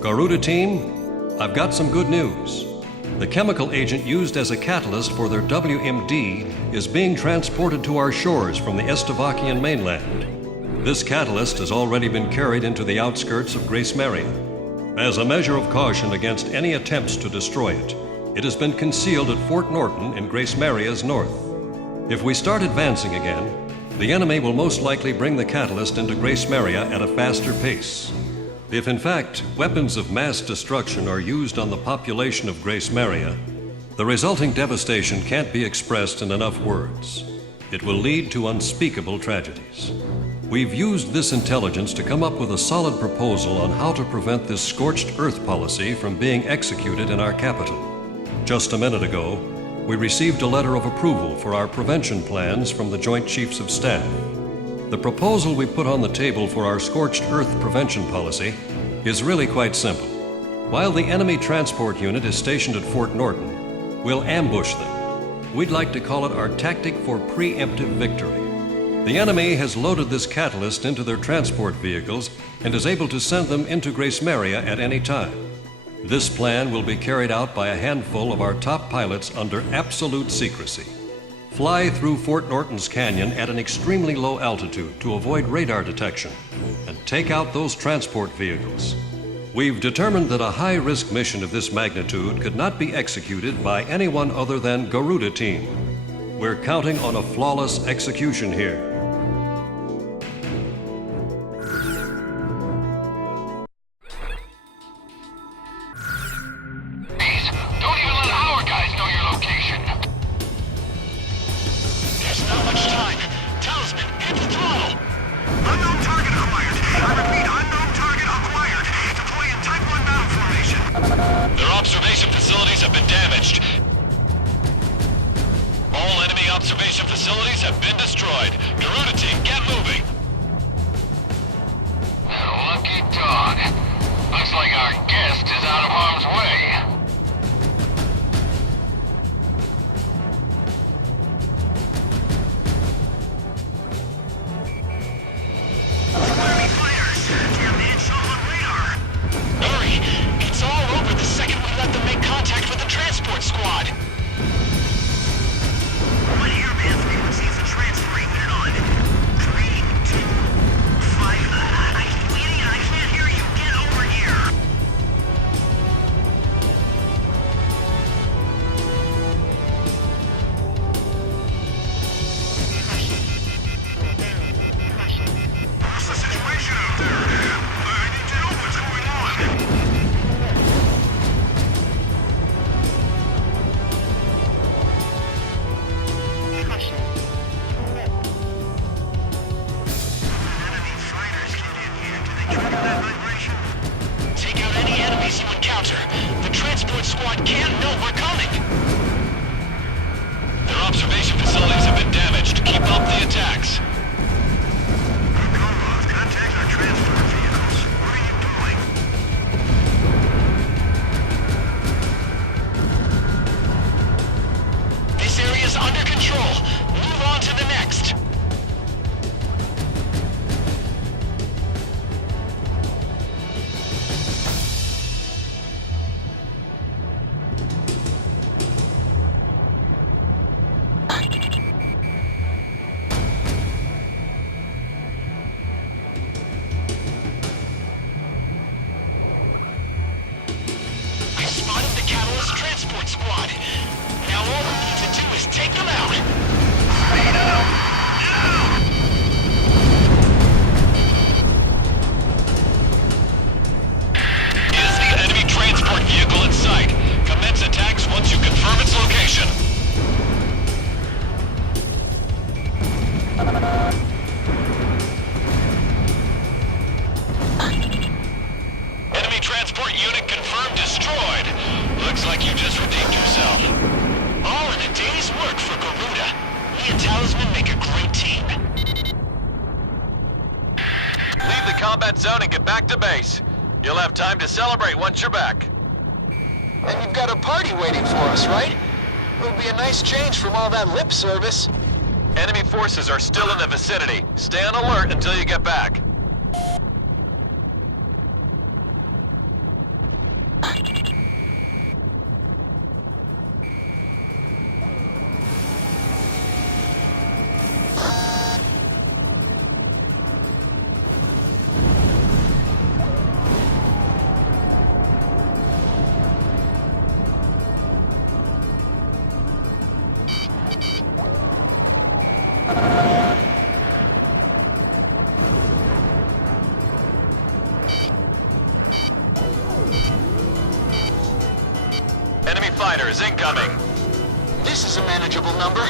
Garuda team, I've got some good news. The chemical agent used as a catalyst for their WMD is being transported to our shores from the Estevakian mainland. This catalyst has already been carried into the outskirts of Grace Maria. As a measure of caution against any attempts to destroy it, it has been concealed at Fort Norton in Grace Maria's north. If we start advancing again, the enemy will most likely bring the catalyst into Grace Maria at a faster pace. If in fact weapons of mass destruction are used on the population of Grace Maria, the resulting devastation can't be expressed in enough words. It will lead to unspeakable tragedies. We've used this intelligence to come up with a solid proposal on how to prevent this scorched earth policy from being executed in our capital. Just a minute ago, we received a letter of approval for our prevention plans from the Joint Chiefs of Staff. The proposal we put on the table for our scorched earth prevention policy is really quite simple. While the enemy transport unit is stationed at Fort Norton, we'll ambush them. We'd like to call it our tactic for preemptive victory. The enemy has loaded this catalyst into their transport vehicles and is able to send them into Grace Maria at any time. This plan will be carried out by a handful of our top pilots under absolute secrecy. Fly through Fort Norton's canyon at an extremely low altitude to avoid radar detection and take out those transport vehicles. We've determined that a high-risk mission of this magnitude could not be executed by anyone other than Garuda team. We're counting on a flawless execution here. Observation facilities have been destroyed. Garuda team, get moving! Lucky dog. Looks like our guest is out of harm's way. Enemy fighters! Damn, they didn't show up on radar! Hurry! It's all over the second we let them make contact with the transport squad! The transport squad can't know we're coming! Their observation facilities have been damaged. Keep up the attacks. Comrades, contact our transport vehicles. What are you doing? This area's under control. Move on to the next. Transport squad. Now all we need to do is take them out. Is the enemy transport vehicle in sight? Commence attacks once you confirm its location. Enemy transport unit confirmed destroyed. Looks like you just redeemed yourself. All in a day's work for Garuda. Me and Talisman make a great team. Leave the combat zone and get back to base. You'll have time to celebrate once you're back. And you've got a party waiting for us, right? It'll be a nice change from all that lip service. Enemy forces are still in the vicinity. Stay on alert until you get back. fighters incoming. This is a manageable number.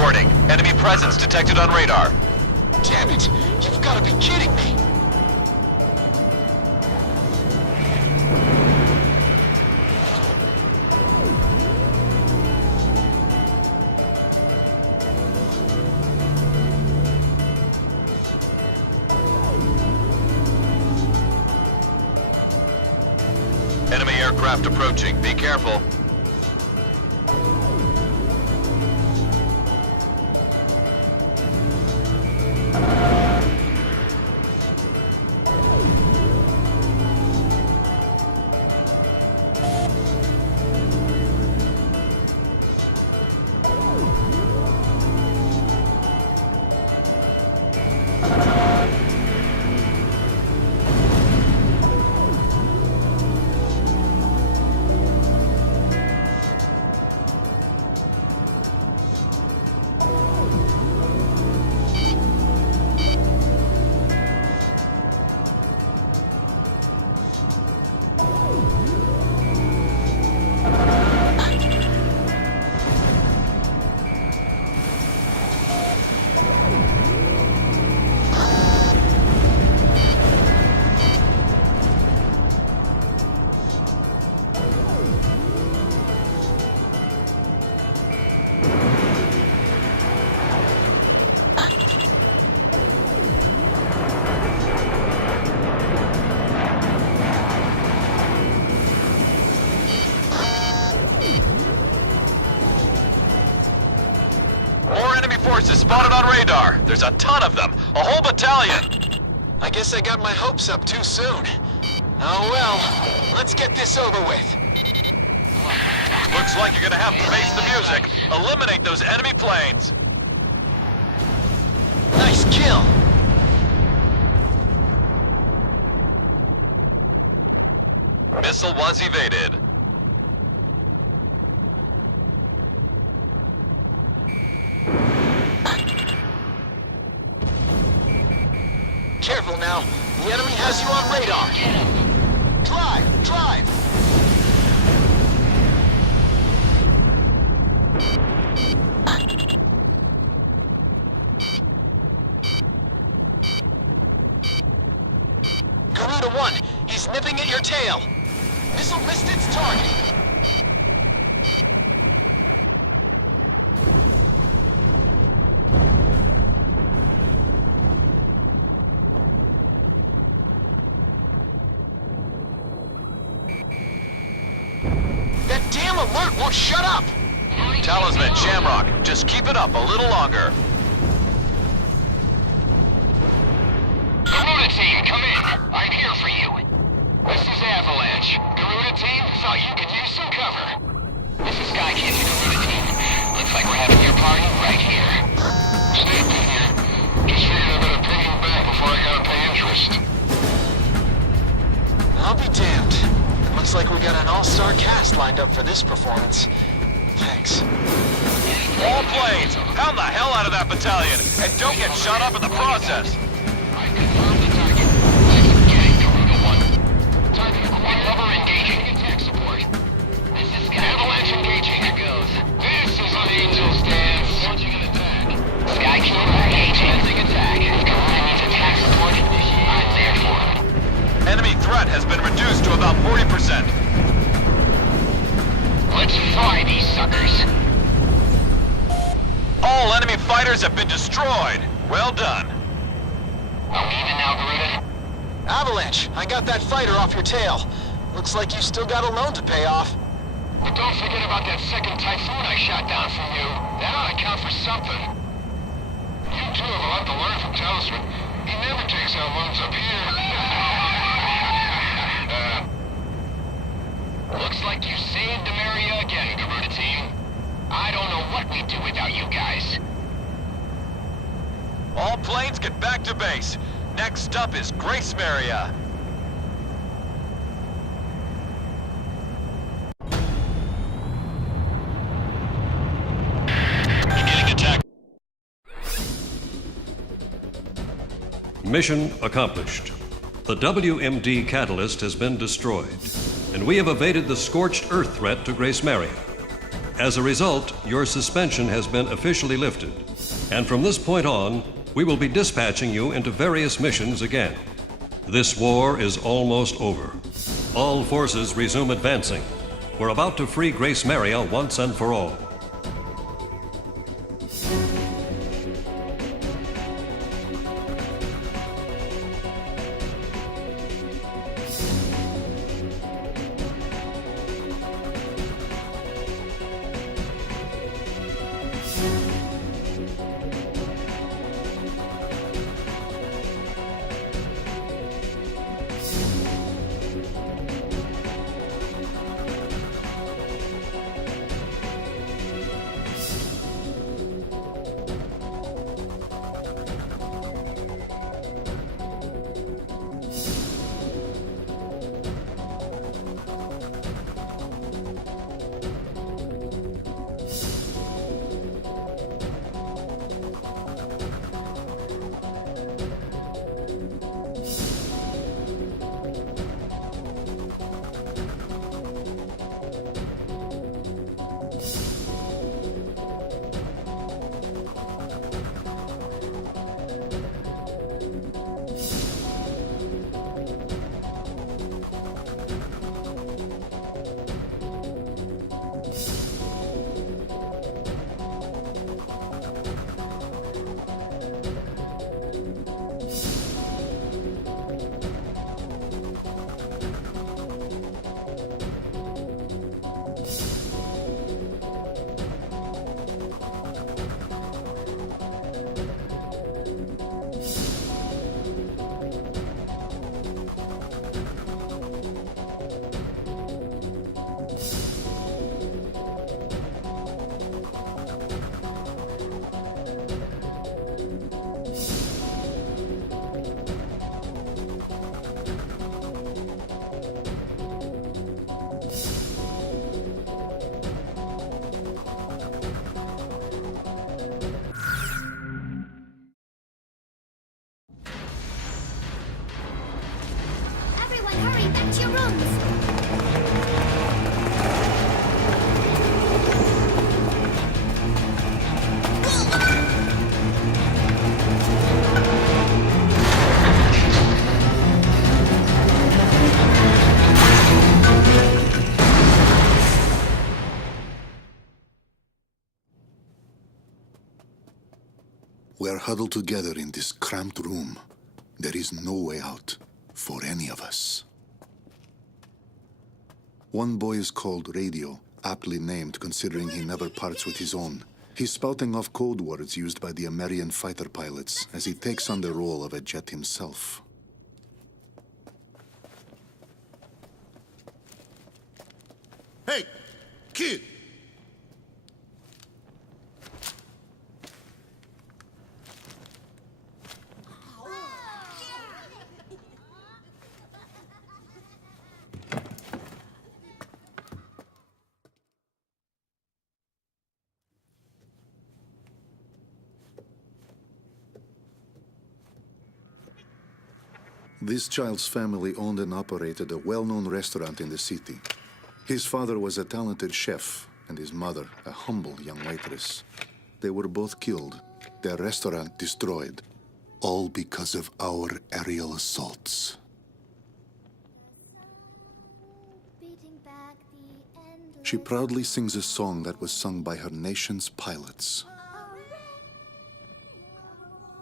Warning, enemy presence detected on radar. Damn it! You've got to be kidding me! Enemy aircraft approaching. Be careful. Forces spotted on radar. There's a ton of them. A whole battalion. I guess I got my hopes up too soon. Oh well, let's get this over with. Looks like you're gonna have to face the music. Eliminate those enemy planes. Nice kill. Missile was evaded. Careful now. The enemy has you on radar. Drive! Drive! Garuda 1, he's nipping at your tail. Missile missed its target. That damn alert won't shut up! Talisman, Shamrock, just keep it up a little longer. Garuda team, come in. I'm here for you. This is Avalanche. Garuda team, thought you could use some cover. This is Sky Kid to Garuda team. Looks like we're having your party right here. Stay put here. Just figured I better pay you back before I gotta pay interest. I'll be damned. Looks like we got an all-star cast lined up for this performance. Thanks. All planes, pound the hell out of that battalion, and don't get shot up in the process. I confirmed the target. Thanks for getting Garuda 1. Target acquired. Cover engaging. Attack support. This is Sky. Avalanche engaging. Here goes. This is an Angel's dance. Launching an attack. Sky King engaging. Launching attack. If Garuda needs attack support, I'm there for him. Enemy threat has been reduced to about 40%. Let's fry these suckers. All enemy fighters have been destroyed. Well done. Are we even now, Garuda? Avalanche, I got that fighter off your tail. Looks like you still got a loan to pay off. But don't forget about that second Typhoon I shot down from you. That ought to count for something. You two have a lot to learn from Talisman. He never takes out loans up here. Looks like you saved Demaria again, Garuda team. I don't know what we'd do without you guys. All planes get back to base. Next stop is Grace Maria. Beginning attack. Mission accomplished. The WMD catalyst has been destroyed, and we have evaded the scorched earth threat to Grace Maria. As a result, your suspension has been officially lifted, and from this point on, we will be dispatching you into various missions again. This war is almost over. All forces resume advancing. We're about to free Grace Maria once and for all. Hurry, back to your rooms! We are huddled together in this cramped room. There is no way out for any of us. One boy is called Radio, aptly named considering he never parts with his own. He's spouting off code words used by the American fighter pilots as he takes on the role of a jet himself. Hey, kid! This child's family owned and operated a well-known restaurant in the city. His father was a talented chef, and his mother a humble young waitress. They were both killed, their restaurant destroyed, all because of our aerial assaults. She proudly sings a song that was sung by her nation's pilots.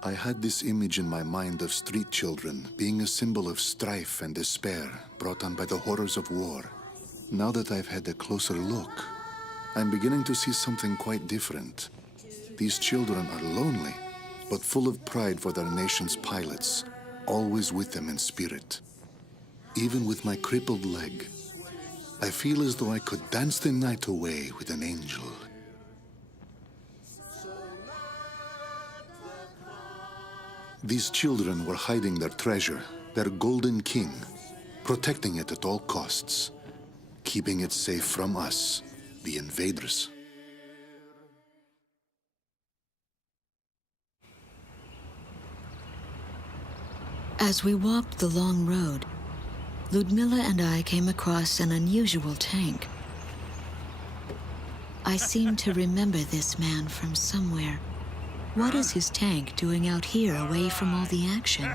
I had this image in my mind of street children being a symbol of strife and despair brought on by the horrors of war. Now that I've had a closer look, I'm beginning to see something quite different. These children are lonely, but full of pride for their nation's pilots, always with them in spirit. Even with my crippled leg, I feel as though I could dance the night away with an angel. These children were hiding their treasure, their golden king, protecting it at all costs, keeping it safe from us, the invaders. As we walked the long road, Ludmilla and I came across an unusual tank. I seem to remember this man from somewhere. What is his tank doing out here away from all the action?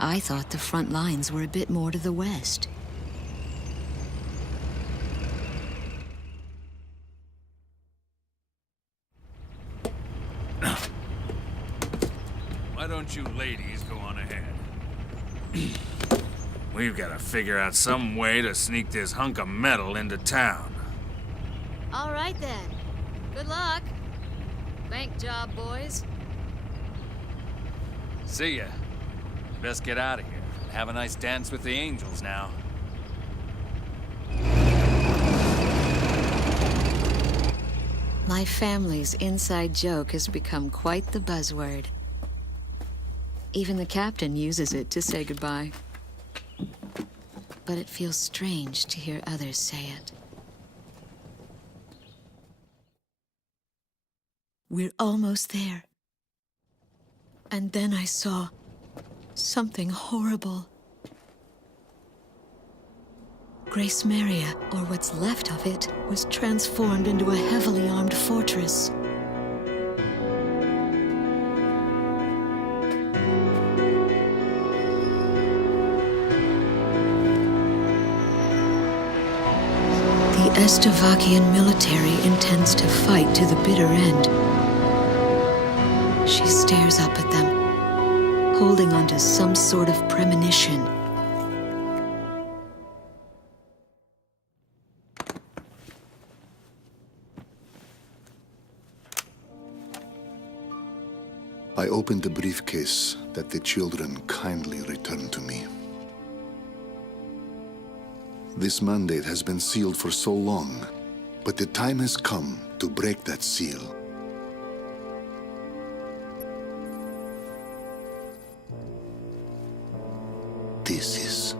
I thought the front lines were a bit more to the west. Why don't you ladies go on ahead? We've got to figure out some way to sneak this hunk of metal into town. All right then. Good luck. Bank job, boys. See ya. Best get out of here. Have a nice dance with the angels now. My family's inside joke has become quite the buzzword. Even the captain uses it to say goodbye. But it feels strange to hear others say it. We're almost there. And then I saw something horrible. Grace Maria, or what's left of it, was transformed into a heavily armed fortress. The Estavakian military intends to fight to the bitter end. She stares up at them, holding on to some sort of premonition. I opened the briefcase that the children kindly returned to me. This mandate has been sealed for so long, but the time has come to break that seal. This is